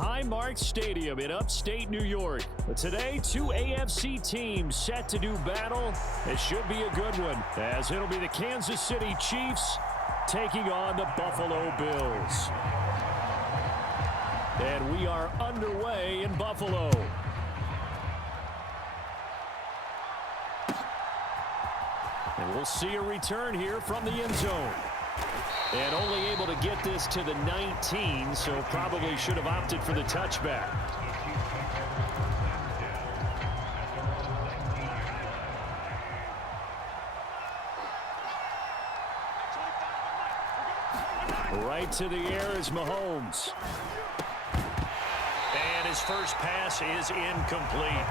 Highmark Stadium in upstate New York. But today, two AFC teams set to do battle. It should be a good one, as it'll be the Kansas City Chiefs taking on the Buffalo Bills. And we are underway in Buffalo. And we'll see a return here from the end zone. And only able to get this to the 19, so probably should have opted for the touchback. Right to the air is Mahomes. And his first pass is incomplete.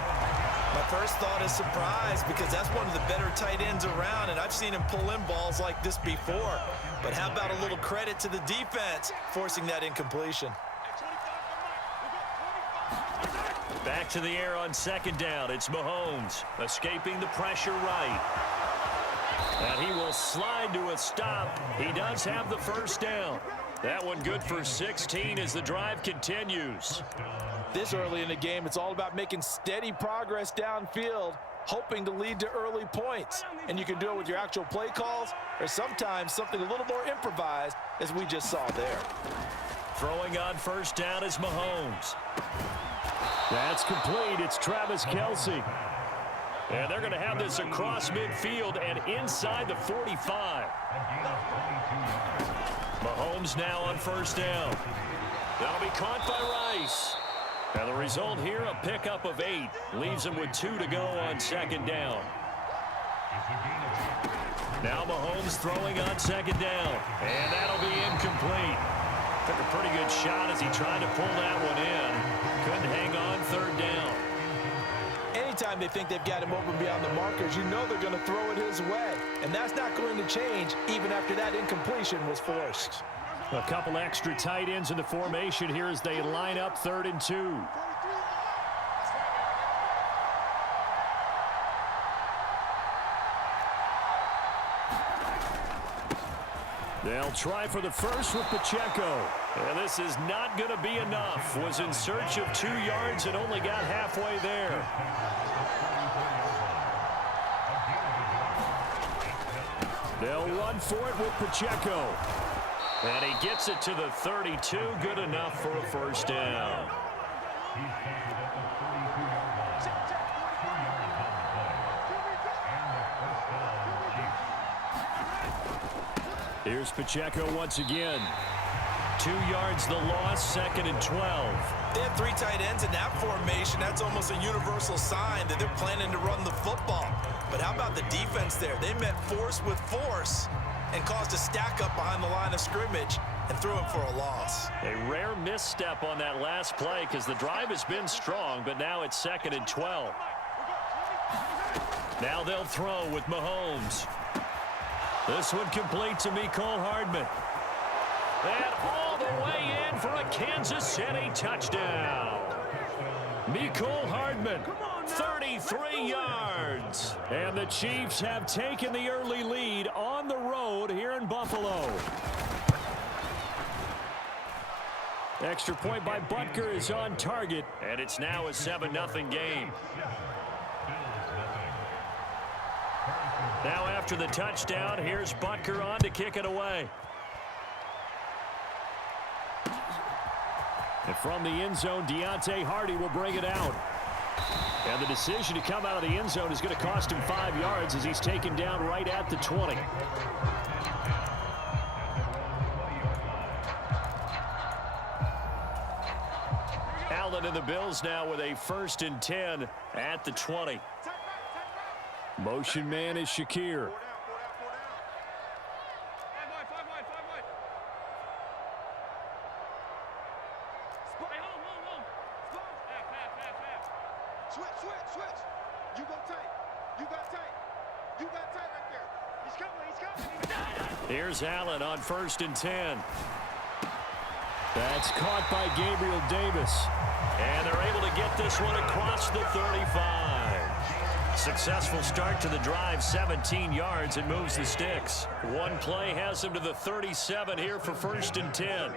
My first thought is surprise, because that's one of the better tight ends around, and I've seen him pull in balls like this before. But how about a little credit to the defense forcing that incompletion? Back to the air on second down. It's Mahomes escaping the pressure right. And he will slide to a stop. He does have the first down. That one good for 16 as the drive continues. This early in the game, it's all about making steady progress downfield, hoping to lead to early points. And you can do it with your actual play calls, or sometimes something a little more improvised, as we just saw there. Throwing on first down is Mahomes. That's complete. It's Travis Kelce. And they're going to have this across midfield and inside the 45. Mahomes now on first down. That'll be caught by Rice. And the result here, a pickup of 8. Leaves him with 2 to go on second down. Now Mahomes throwing on second down. And that'll be incomplete. Took a pretty good shot as he tried to pull that one in. Couldn't hang on third down. Anytime they think they've got him open beyond the markers, you know they're going to throw it his way. And that's not going to change even after that incompletion was forced. A couple extra tight ends in the formation here as they line up 3rd and 2. They'll try for the first with Pacheco. And this is not going to be enough. Was in search of 2 yards and only got halfway there. They'll run for it with Pacheco. And he gets it to the 32. Good enough for a first down. Here's Pacheco once again. 2 yards the loss, 2nd and 12. They have 3 tight ends in that formation. That's almost a universal sign that they're planning to run the football. But how about the defense there? They met force with force and caused a stack up behind the line of scrimmage and threw him for a loss. A rare misstep on that last play because the drive has been strong, but now it's 2nd and 12. Now they'll throw with Mahomes. This one complete to Mecole Hardman. And all the way in for a Kansas City touchdown. Mecole Hardman, 33 yards. And the Chiefs have taken the early lead on the road here in Buffalo. Extra point by Butker is on target, and it's now a 7-0 game. Now after the touchdown, here's Butker on to kick it away. And from the end zone, Deontay Hardy will bring it out. And the decision to come out of the end zone is going to cost him 5 yards as he's taken down right at the 20. Allen and the Bills now with a 1st and 10 at the 20. Motion man is Shakir. Here's Allen on 1st and 10. That's caught by Gabriel Davis. And they're able to get this one across the 35. Successful start to the drive, 17 yards, and moves the sticks. One play has him to the 37 here for 1st and 10.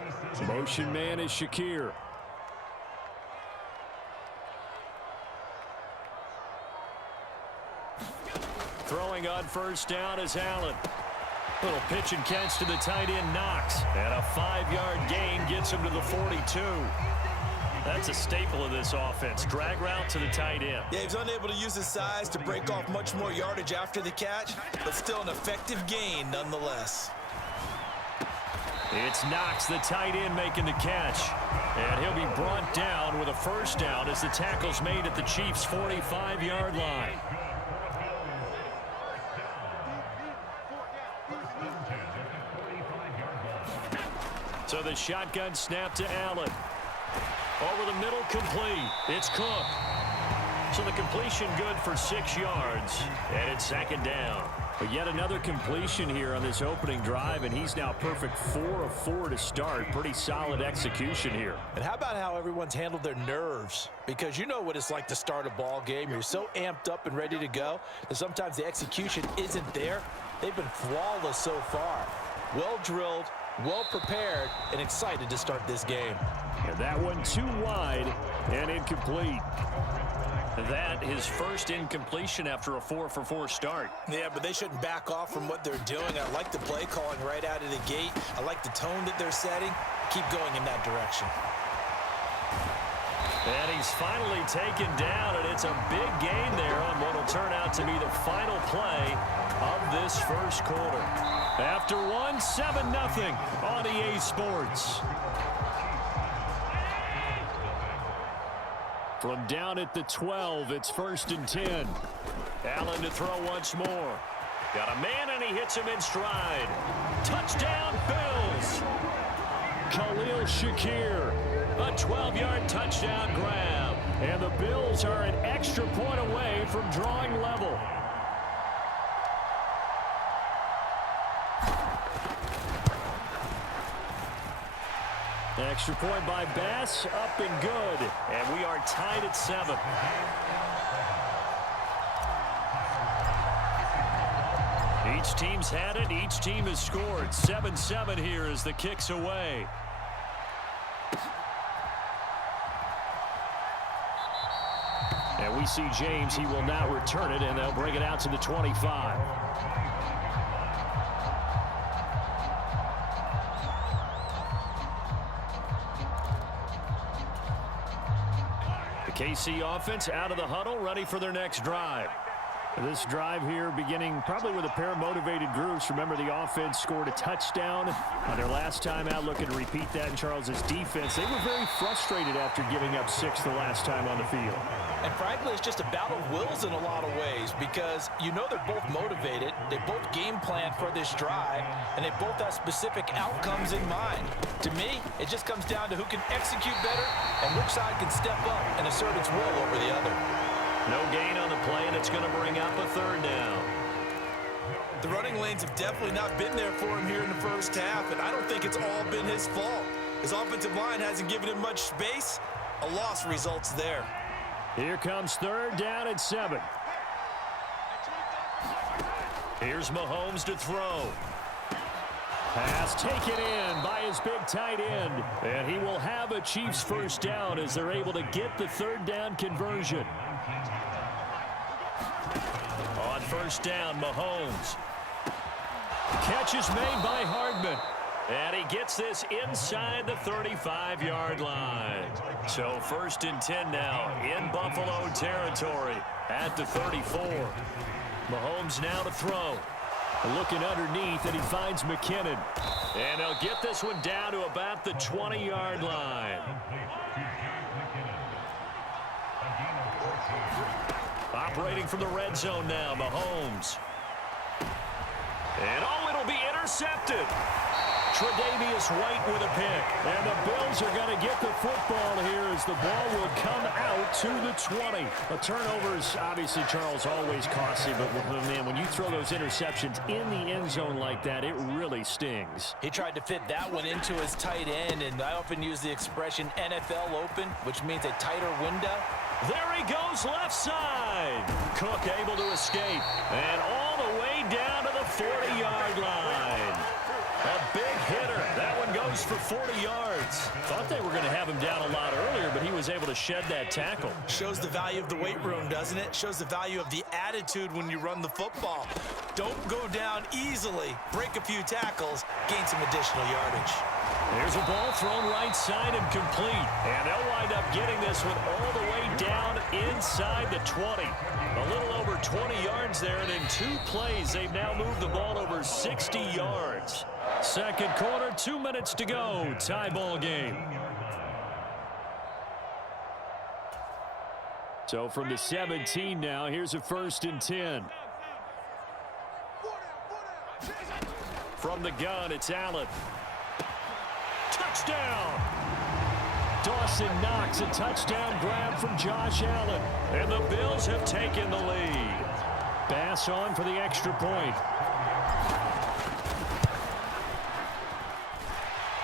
Motion man is Shakir. throwing on first down is Allen. Little pitch and catch to the tight end, Knox. And a 5-yard gain gets him to the 42. That's a staple of this offense. Drag route to the tight end. Yeah, he's unable to use his size to break off much more yardage after the catch, but still an effective gain nonetheless. It's Knox, the tight end, making the catch. And he'll be brought down with a first down as the tackle's made at the Chiefs' 45-yard line. So the shotgun snap to Allen. Over the middle, complete. It's Cook. So the completion good for 6 yards. And it's second down. But yet another completion here on this opening drive, and he's now perfect 4 of 4 to start. Pretty solid execution here. And how about how everyone's handled their nerves? Because you know what it's like to start a ball game. You're so amped up and ready to go that sometimes the execution isn't there. They've been flawless so far. Well drilled, well prepared, and excited to start this game. And that one too wide and incomplete. That his first incompletion after a 4-for-4 start. Yeah, but they shouldn't back off from what they're doing. I like the play calling right out of the gate. I like the tone that they're setting. Keep going in that direction. And he's finally taken down, and it's a big gain there on what will turn out to be the final play of this first quarter. After one, 7-0 on EA Sports. From down at the 12, it's 1st and 10. Allen to throw once more. Got a man, and he hits him in stride. Touchdown, Bills. Khalil Shakir, a 12-yard touchdown grab. And the Bills are an extra point away from drawing level. Extra point by Bass, up and good. And we are tied at 7. Each team's had it. Each team has scored. 7-7 here as the kick's away. And we see James. He will now return it, and they'll bring it out to the 25. KC offense out of the huddle, ready for their next drive. This drive here beginning probably with a pair of motivated groups. Remember, the offense scored a touchdown on their last time out, looking to repeat that in Charles's defense. They were very frustrated after giving up 6 the last time on the field. And frankly, it's just a battle of wills in a lot of ways, because you know they're both motivated, they both game plan for this drive, and they both have specific outcomes in mind. To me, it just comes down to who can execute better and which side can step up and assert its will over the other. No gain on the play, and it's going to bring up a 3rd down. The running lanes have definitely not been there for him here in the first half, and I don't think it's all been his fault. His offensive line hasn't given him much space. A loss results there. Here comes 3rd down at 7. Here's Mahomes to throw. Pass taken in by his big tight end. And he will have a Chiefs first down as they're able to get the 3rd down conversion. On first down, Mahomes. Catch is made by Hardman. And he gets this inside the 35-yard line. So 1st and 10 now in Buffalo territory at the 34. Mahomes now to throw. Looking underneath, and he finds McKinnon. And he'll get this one down to about the 20-yard line. Operating from the red zone now, Mahomes. And oh, it'll be intercepted. Tre'Davious White with a pick. And the Bills are going to get the football here as the ball will come out to the 20. A turnover is obviously, Charles, always costly, but man, when you throw those interceptions in the end zone like that, it really stings. He tried to fit that one into his tight end, and I often use the expression NFL open, which means a tighter window. There he goes left side. Cook able to escape. And all the way down to the 40-yard line. A big hitter. That one goes for 40 yards. Thought they were going to have him down a lot earlier, but he was was able to shed that tackle. Shows the value of the weight room, doesn't it? Shows the value of the attitude when you run the football. Don't go down easily. Break a few tackles, gain some additional yardage. There's a ball thrown right side and complete. And they'll wind up getting this one all the way down inside the 20. A little over 20 yards there, and in 2 plays, they've now moved the ball over 60 yards. Second quarter, 2 minutes to go. Tie ball game. So from the 17 now, here's a 1st and 10. From the gun, it's Allen. Touchdown! Dawson Knox, a touchdown grab from Josh Allen. And the Bills have taken the lead. Bass on for the extra point.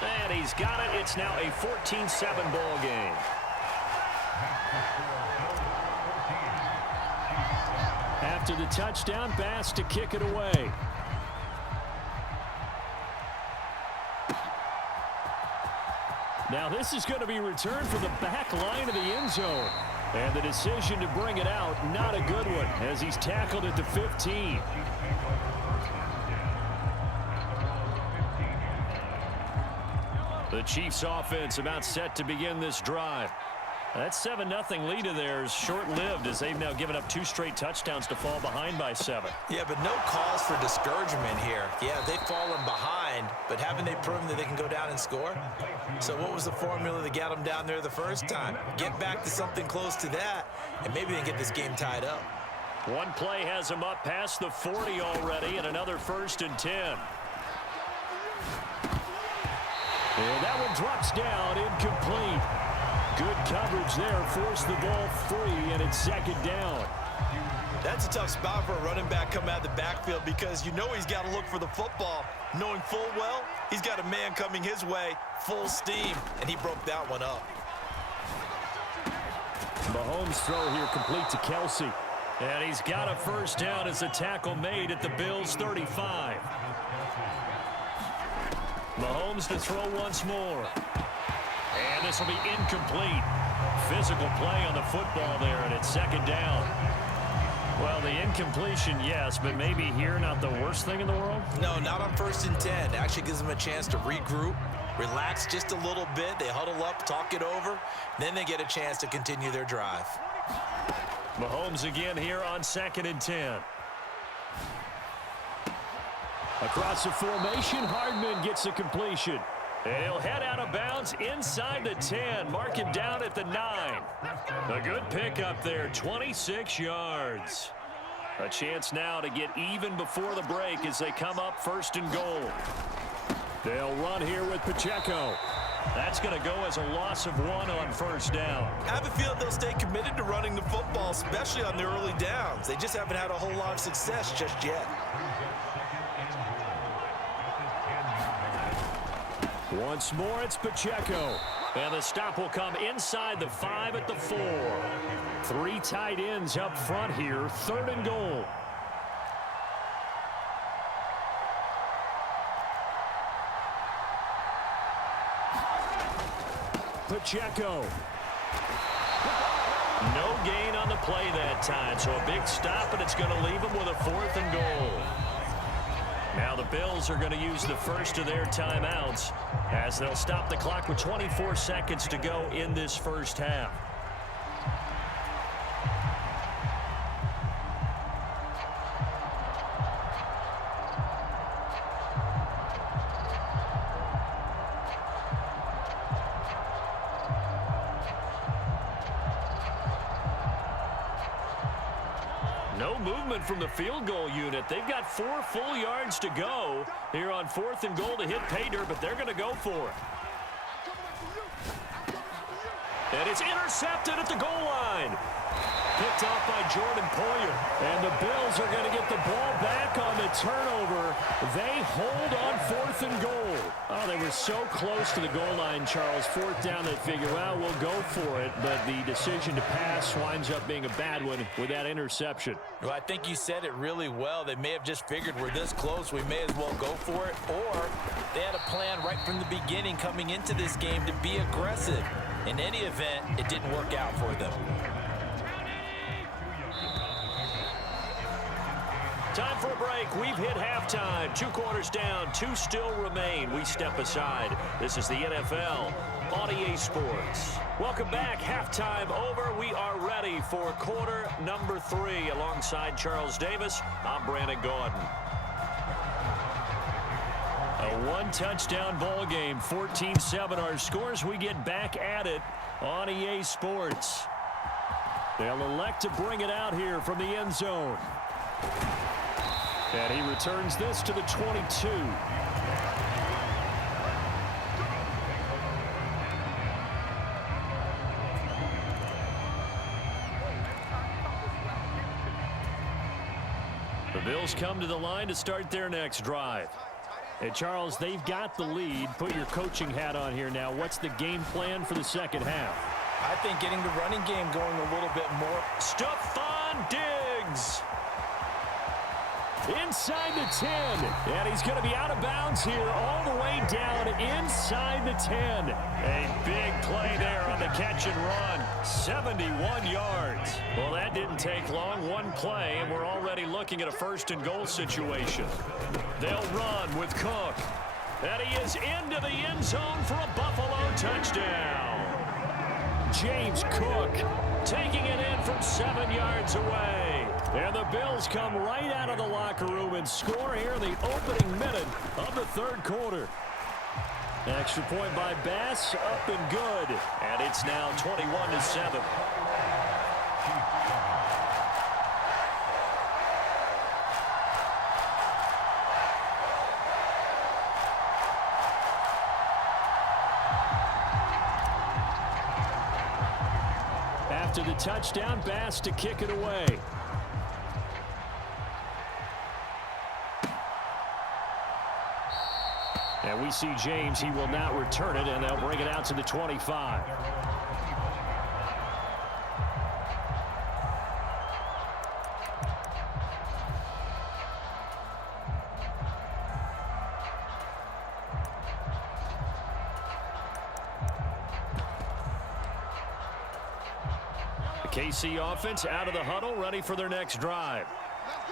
And he's got it. It's now a 14-7 ball game. After the touchdown, Bass to kick it away. Now this is going to be returned from the back line of the end zone. And the decision to bring it out, not a good one, as he's tackled at the 15. The Chiefs offense about set to begin this drive. That 7-0 lead of theirs short-lived as they've now given up 2 straight touchdowns to fall behind by 7. Yeah, but no cause for discouragement here. Yeah, they've fallen behind, but haven't they proven that they can go down and score? So what was the formula that got them down there the first time? Get back to something close to that, and maybe they can get this game tied up. One play has them up past the 40 already, and another 1st and 10. And that one drops down, incomplete. Good coverage there, forced the ball free, and it's 2nd down. That's a tough spot for a running back coming out of the backfield because you know he's got to look for the football, knowing full well he's got a man coming his way, full steam, and he broke that one up. Mahomes' throw here complete to Kelsey. And he's got a 1st down as the tackle made at the Bills' 35. Mahomes to throw once more. And this will be incomplete. Physical play on the football there, and it's 2nd down. Well, the incompletion, yes, but maybe here not the worst thing in the world? No, not on 1st and 10. It actually gives them a chance to regroup, relax just a little bit. They huddle up, talk it over, then they get a chance to continue their drive. Mahomes again here on 2nd and 10. Across the formation, Hardman gets the completion. And he'll head out of bounds inside the 10. Mark him down at the 9. A good pickup there, 26 yards. A chance now to get even before the break as they come up 1st and goal. They'll run here with Pacheco. That's going to go as a loss of 1 on 1st down. I have a feeling they'll stay committed to running the football, especially on the early downs. They just haven't had a whole lot of success just yet. Once more, it's Pacheco. And the stop will come inside the 5 at the 4. 3 tight ends up front here, 3rd and goal. Pacheco. No gain on the play that time, so a big stop, and it's going to leave them with a 4th and goal. Now the Bills are going to use the first of their timeouts as they'll stop the clock with 24 seconds to go in this first half. No movement from the field goal unit. They've got 4 full yards to go here on 4th and goal to hit pay dirt, but they're going to go for it. And it's intercepted at the goal line. Picked off by Jordan Poyer. And the Bills are going to get the ball back on the turnover. They hold on 4th and goal. Oh, they were so close to the goal line, Charles. 4th down, they figure, well, we'll go for it. But the decision to pass winds up being a bad one with that interception. Well, I think you said it really well. They may have just figured we're this close, we may as well go for it. Or they had a plan right from the beginning coming into this game to be aggressive. In any event, it didn't work out for them. Time for a break. We've hit halftime. 2 quarters down. 2 still remain. We step aside. This is the NFL on EA Sports. Welcome back. Halftime over. We are ready for quarter number 3. Alongside Charles Davis, I'm Brandon Gaudin. A 1-touchdown ball game. 14-7 our scores. We get back at it on EA Sports. They'll elect to bring it out here from the end zone. And he returns this to the 22. The Bills come to the line to start their next drive. Hey, Charles, they've got the lead. Put your coaching hat on here now. What's the game plan for the second half? I think getting the running game going a little bit more. Stephon Diggs. Inside the 10. And he's going to be out of bounds here all the way down inside the 10. A big play there on the catch and run. 71 yards. Well, that didn't take long. One play, and we're already looking at a 1st and goal situation. They'll run with Cook. And he is into the end zone for a Buffalo touchdown. James Cook taking it in from 7 yards away. And the Bills come right out of the locker room and score here in the opening minute of the 3rd quarter. Extra point by Bass, up and good. And it's now 21-7. After the touchdown, Bass to kick it away. And we see James. He will not return it, and they'll bring it out to the 25. The KC offense out of the huddle, ready for their next drive.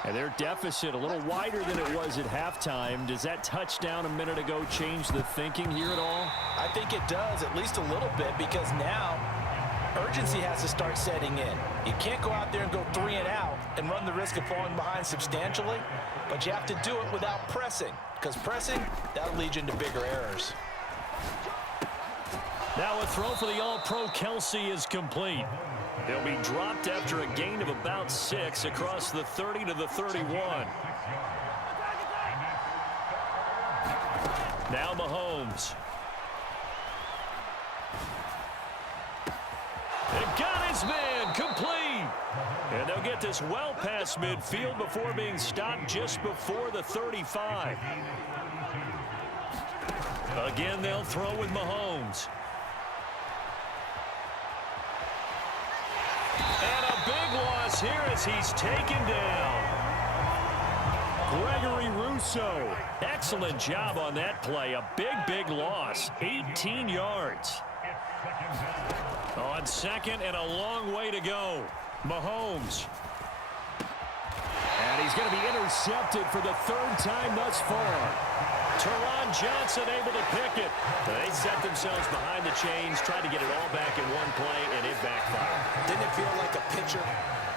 And their deficit a little wider than it was at halftime. Does that touchdown a minute ago change the thinking here at all? I think it does, at least a little bit, because now urgency has to start setting in. You can't go out there and go 3 and out and run the risk of falling behind substantially, but you have to do it without pressing, because pressing, that'll lead you into bigger errors. Now a throw for the All-Pro Kelsey is complete. He'll be dropped after a gain of about 6 across the 30 to the 31. Now Mahomes. It got his man complete. And they'll get this well past midfield before being stopped just before the 35. Again, they'll throw with Mahomes. And a big loss here as he's taken down. Gregory Rousseau. Excellent job on that play. A big loss. 18 yards. On 2nd and a long way to go. Mahomes. And he's going to be intercepted for the 3rd time thus far. Teron Johnson able to pick it. They set themselves behind the chains, tried to get it all back in one play, and it backfired. Didn't it feel like a pitcher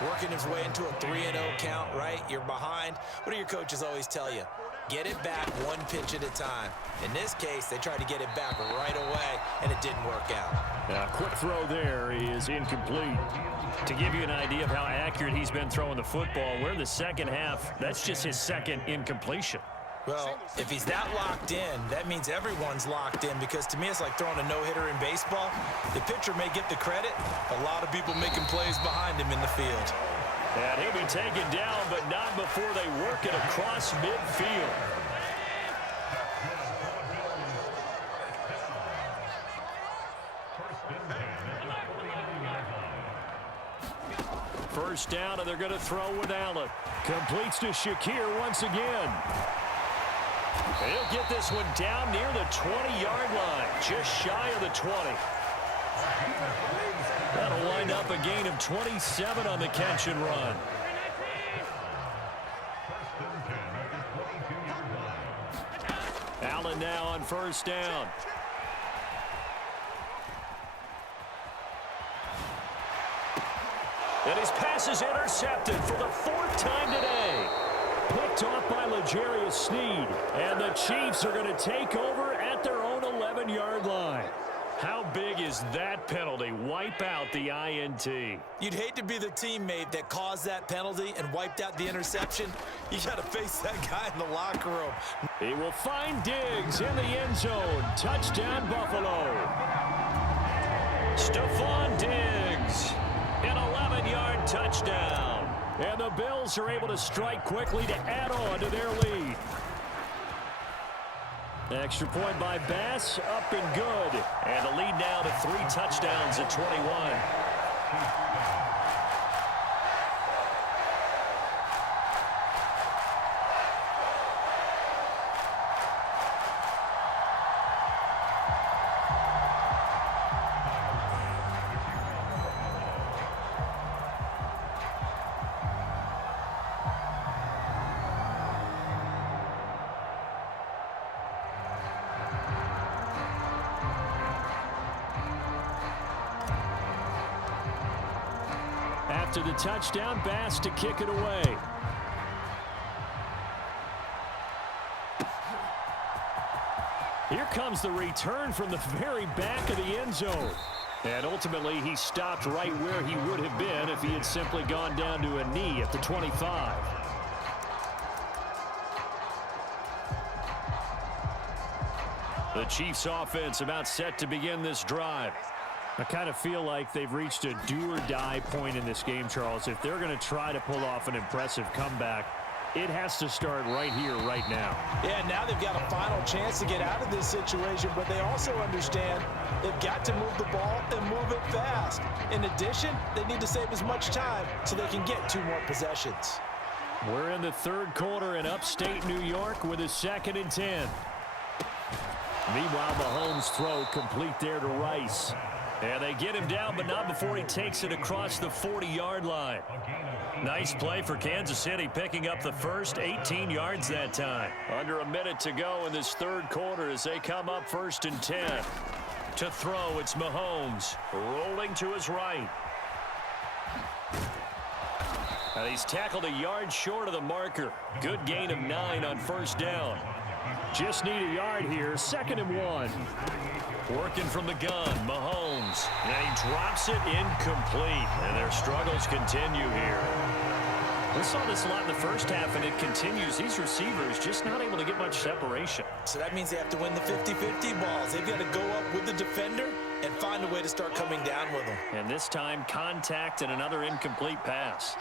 working his way into a 3-0 count, right? You're behind. What do your coaches always tell you? Get it back one pitch at a time. In this case, they tried to get it back right away, and it didn't work out. Quick throw there is incomplete. To give you an idea of how accurate he's been throwing the football, we're in the second half. That's just his 2nd incompletion. Well, if he's that locked in, that means everyone's locked in, because to me it's like throwing a no-hitter in baseball. The pitcher may get the credit, a lot of people making plays behind him in the field. And he'll be taken down, but not before they work it across midfield. First down, and they're going to throw with Allen. Completes to Shakir once again. He'll get this one down near the 20-yard line, just shy of the 20. That'll wind up a gain of 27 on the catch and run. Allen now on first down. And his pass is intercepted for the 4th time today. Picked off by L'Jarius Sneed. And the Chiefs are going to take over at their own 11-yard line. How big is that penalty? Wipe out the INT. You'd hate to be the teammate that caused that penalty and wiped out the interception. You got to face that guy in the locker room. He will find Diggs in the end zone. Touchdown, Buffalo. Stephon Diggs. An 11-yard touchdown. And the Bills are able to strike quickly to add on to their lead. Extra point by Bass, up and good. And the lead now to 3 touchdowns at 21. After the touchdown, Bass to kick it away. Here comes the return from the very back of the end zone. And ultimately, he stopped right where he would have been if he had simply gone down to a knee at the 25. The Chiefs offense about set to begin this drive. I kind of feel like they've reached a do-or-die point in this game, Charles. If they're going to try to pull off an impressive comeback, it has to start right here, right now. Yeah, now they've got a final chance to get out of this situation, but they also understand they've got to move the ball and move it fast. In addition, they need to save as much time so they can get 2 more possessions. We're in the 3rd quarter in upstate New York with a 2nd and 10. Meanwhile, Mahomes' throw complete there to Rice. And they get him down, but not before he takes it across the 40-yard line. Nice play for Kansas City, picking up the first 18 yards that time. Under a minute to go in this 3rd quarter as they come up 1st and 10. To throw, it's Mahomes, rolling to his right. And he's tackled a yard short of the marker. Good gain of 9 on 1st down. Just need a yard here, 2nd and 1. Working from the gun, Mahomes. And he drops it incomplete. And their struggles continue here. We saw this a lot in the first half, and it continues. These receivers just not able to get much separation. So that means they have to win the 50-50 balls. They've got to go up with the defender and find a way to start coming down with them. And this time, contact and another incomplete pass.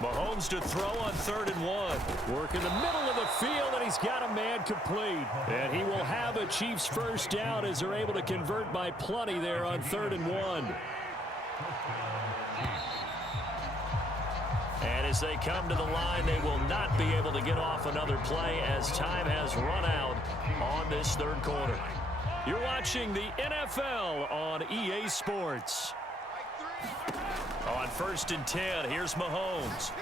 Mahomes to throw on 3rd and 1. Work in the middle of the field, and he's got a man complete. And he will have a Chiefs first down as they're able to convert by plenty there on 3rd and 1. And as they come to the line, they will not be able to get off another play as time has run out on this 3rd quarter. You're watching the NFL on EA Sports. On 1st and 10, here's Mahomes.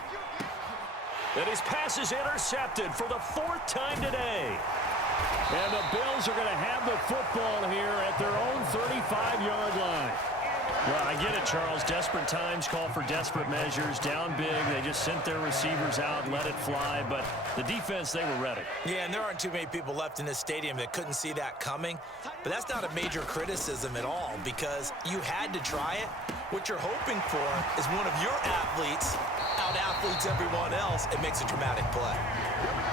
And his pass is intercepted for the 4th time today. And the Bills are going to have the football here at their own 35-yard line. Well, I get it, Charles. Desperate times call for desperate measures. Down big, they just sent their receivers out, let it fly. But the defense, they were ready. Yeah, and there aren't too many people left in this stadium that couldn't see that coming. But that's not a major criticism at all because you had to try it. What you're hoping for is one of your athletes out-athletes everyone else and makes a dramatic play.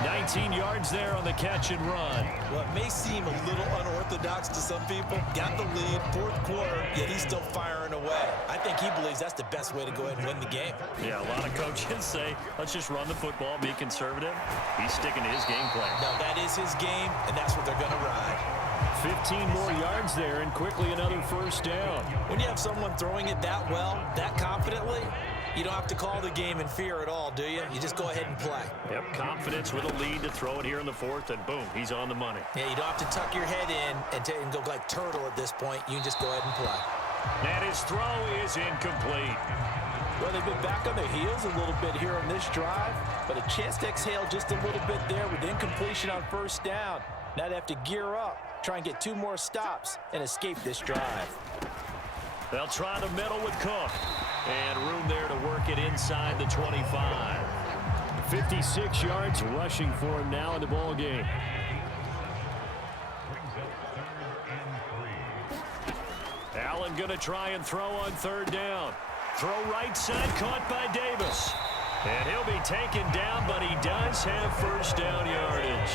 19 yards there on the catch and run. Well, it may seem a little unorthodox to some people. Got the lead, 4th quarter, yet he's still firing away. I think he believes that's the best way to go ahead and win the game. Yeah, a lot of coaches say, let's just run the football, be conservative. He's sticking to his game plan. No, that is his game, and that's what they're going to ride. 15 more yards there, and quickly another first down. When you have someone throwing it that well, that confidently, you don't have to call the game in fear at all, do you? You just go ahead and play. Yep, confidence with a lead to throw it here in the 4th, and boom, he's on the money. Yeah, you don't have to tuck your head in and go like turtle at this point. You can just go ahead and play. And his throw is incomplete. Well, they've been back on their heels a little bit here on this drive, but a chance to exhale just a little bit there with incompletion on first down. Now they have to gear up, try and get 2 more stops, and escape this drive. They'll try the middle with Cook. And room there to work it inside the 25. 56 yards rushing for him now in the ball game. Allen going to try and throw on third down. Throw right side, caught by Davis. And he'll be taken down, but he does have first down yardage.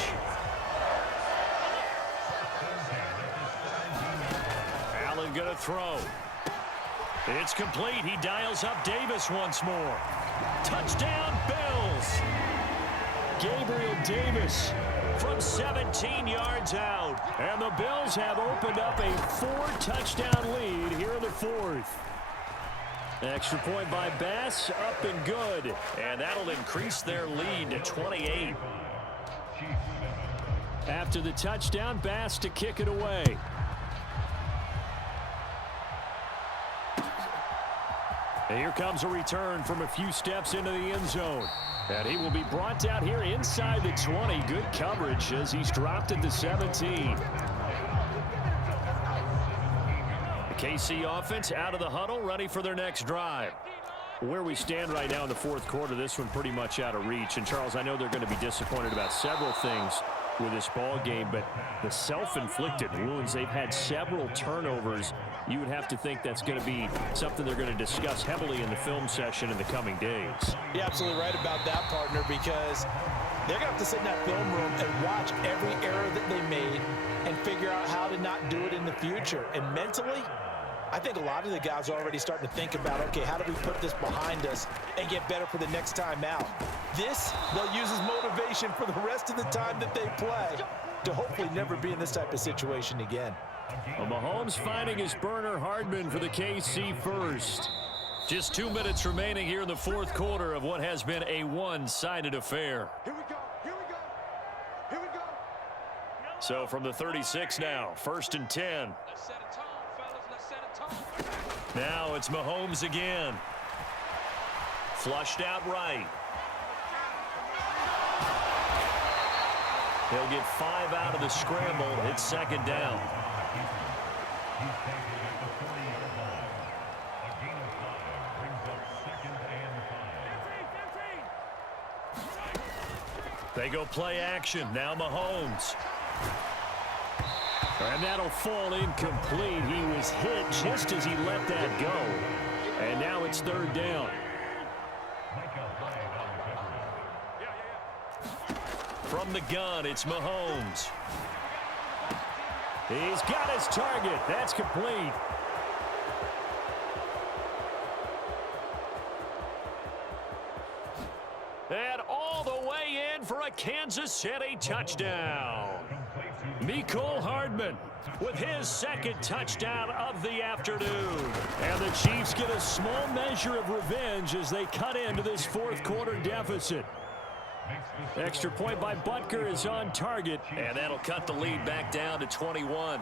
Allen going to throw. It's complete. He dials up Davis once more. Touchdown, Bills. Gabriel Davis from 17 yards out. And the Bills have opened up a 4-touchdown lead here in the 4th. Extra point by Bass, up and good. And that'll increase their lead to 28. After the touchdown, Bass to kick it away. And here comes a return from a few steps into the end zone. And he will be brought down here inside the 20. Good coverage as he's dropped at the 17. The KC offense out of the huddle, ready for their next drive. Where we stand right now in the 4th quarter, this one pretty much out of reach. And, Charles, I know they're going to be disappointed about several things with this ball game, but the self-inflicted wounds, they've had several turnovers. You would have to think that's going to be something they're going to discuss heavily in the film session in the coming days. You're absolutely right about that, partner, because they're going to have to sit in that film room and watch every error that they made and figure out how to not do it in the future. And mentally, I think a lot of the guys are already starting to think about, okay, how do we put this behind us and get better for the next time out? This, they'll use as motivation for the rest of the time that they play to hopefully never be in this type of situation again. Well, Mahomes finding his burner, Hardman for the KC first. Just 2 minutes remaining here in the 4th quarter of what has been a one-sided affair. Here we go, here we go, here we go. So from the 36 now, 1st and 10. Let's set a tone, fellas, let's set a tone. Now it's Mahomes again. Flushed out right. He'll get 5 out of the scramble. It's 2nd down. They go play action. Now Mahomes. And that'll fall incomplete. He was hit just as he let that go. And now it's 3rd down. From the gun, it's Mahomes. He's got his target. That's complete. And all the way in for a Kansas City touchdown. Mecole Hardman with his 2nd touchdown of the afternoon. And the Chiefs get a small measure of revenge as they cut into this 4th quarter deficit. Extra point by Butker is on target, and that'll cut the lead back down to 21.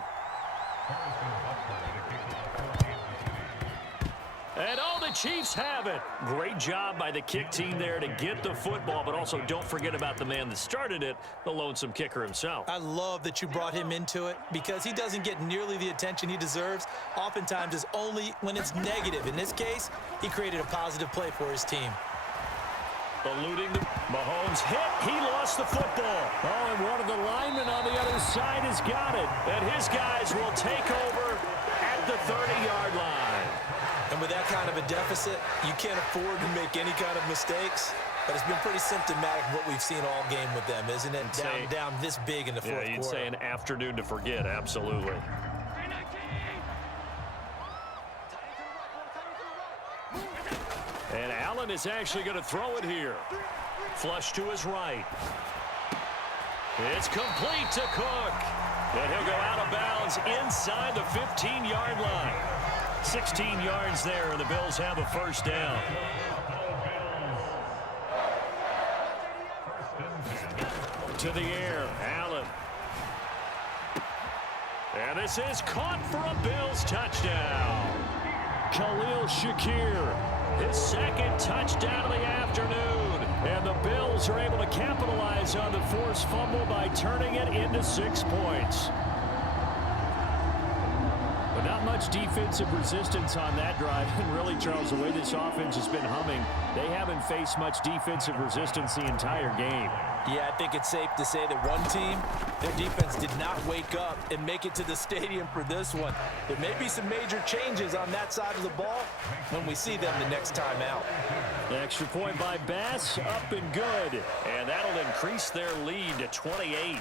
And oh, the Chiefs have it. Great job by the kick team there to get the football, but also don't forget about the man that started it, the lonesome kicker himself. I love that you brought him into it because he doesn't get nearly the attention he deserves. Oftentimes it's only when it's negative. In this case, he created a positive play for his team. Eluding the Mahomes hit. He lost the football. Oh, and one of the linemen on the other side has got it. And his guys will take over at the 30-yard line. And with that kind of a deficit, you can't afford to make any kind of mistakes. But it's been pretty symptomatic of what we've seen all game with them, isn't it? Down this big in the 4th quarter. Yeah, you'd say an afternoon to forget, absolutely. And Allen is actually going to throw it here. Flush to his right. It's complete to Cook. And he'll go out of bounds inside the 15-yard line. 16 yards there, and the Bills have a 1st down. To the air, Allen. And this is caught for a Bills touchdown. Khalil Shakir, his second touchdown of the afternoon. And the Bills are able to capitalize on the forced fumble by turning it into 6 points. But not much defensive resistance on that drive. And really, Charles, the way this offense has been humming, they haven't faced much defensive resistance the entire game. Yeah, I think it's safe to say that one team, their defense did not wake up and make it to the stadium for this one. There may be some major changes on that side of the ball when we see them the next time out. The extra point by Bass, up and good. And that'll increase their lead to 28.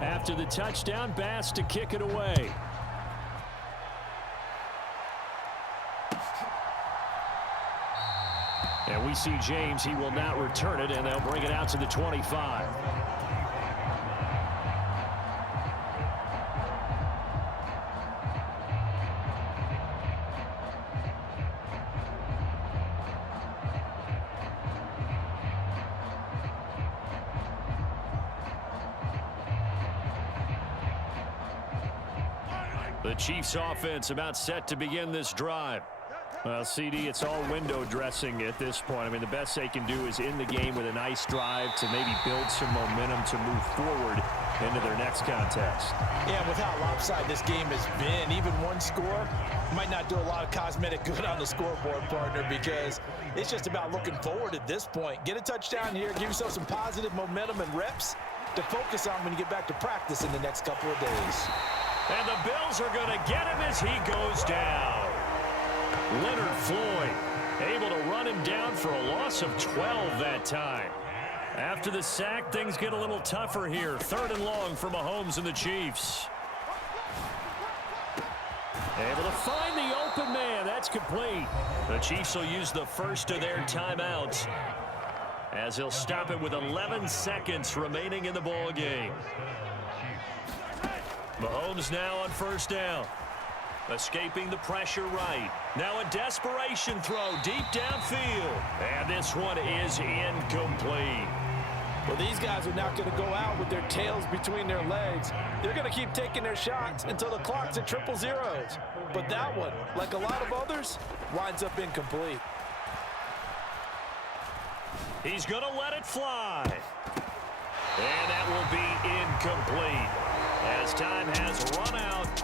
After the touchdown, Bass to kick it away. And we see James. He will not return it, and they'll bring it out to the 25. The Chiefs offense about set to begin this drive. Well, CD, it's all window dressing at this point. I mean, the best they can do is in the game with a nice drive to maybe build some momentum to move forward into their next contest. Yeah, with how lopsided this game has been, even one score might not do a lot of cosmetic good on the scoreboard, partner, because it's just about looking forward at this point. Get a touchdown here, give yourself some positive momentum and reps to focus on when you get back to practice in the next couple of days. And the Bills are going to get him as he goes down. Leonard Floyd able to run him down for a loss of 12 that time. After the sack, things get a little tougher here. 3rd and long for Mahomes and the Chiefs. Able to find the open man. That's complete. The Chiefs will use the first of their timeouts as he'll stop it with 11 seconds remaining in the ball game. Mahomes now on 1st down. Escaping the pressure right. Now a desperation throw deep downfield. And this one is incomplete. Well, these guys are not going to go out with their tails between their legs. They're going to keep taking their shots until the clock's at 000. But that one, like a lot of others, winds up incomplete. He's going to let it fly. And that will be incomplete, as time has run out